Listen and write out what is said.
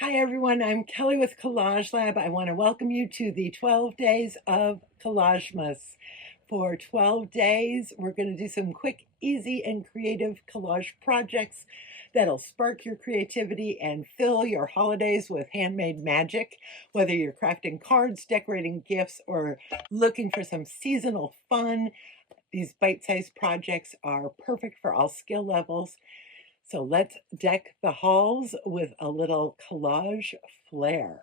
Hi everyone, I'm Kelly with Collage-Lab. I want to welcome you to the 12 days of Collage-Mas. For 12 days, we're going to do some quick, easy, and creative collage projects that'll spark your creativity and fill your holidays with handmade magic. Whether you're crafting cards, decorating gifts, or looking for some seasonal fun, these bite-sized projects are perfect for all skill levels. So let's deck the halls with a little collage flair.